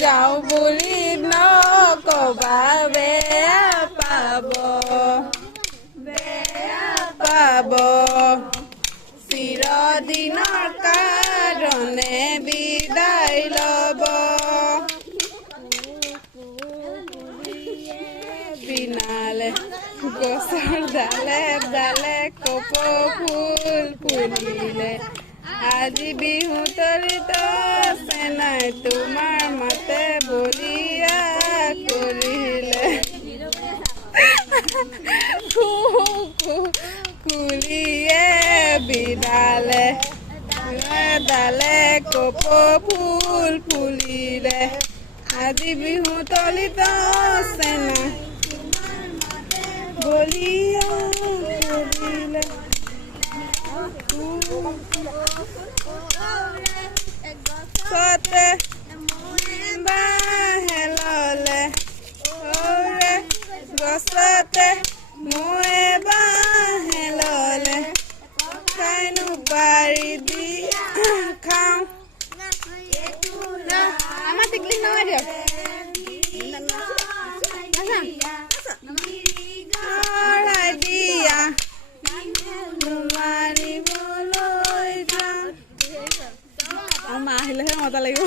যাওঁ বুলি নকবা বেয়া পাব চিৰদিনৰ কাৰণে বিদায় ল'ব বিনালে গছৰ ডালে ডালে কপৌ ফুল ফুলিলে আজি বিহু তলিত আছে নাই তোমাৰ মাতে বলিয়া কৰিলে কুলিয়ে বিনালে ডালে কপৌ ফুল ফুলিলে আজি বিহু তলিত আছে নাই বলিয়া কৰিলে গছতে বাঁহে ল'লে গছতে ময়ে বাঁহে ল'লে খাইনো পাৰি দি খাওঁ আমাৰ টিকলি নহয় দিয়ক দিয়া মাৰিবলৈ মা আহিলেহে মজা লাগিব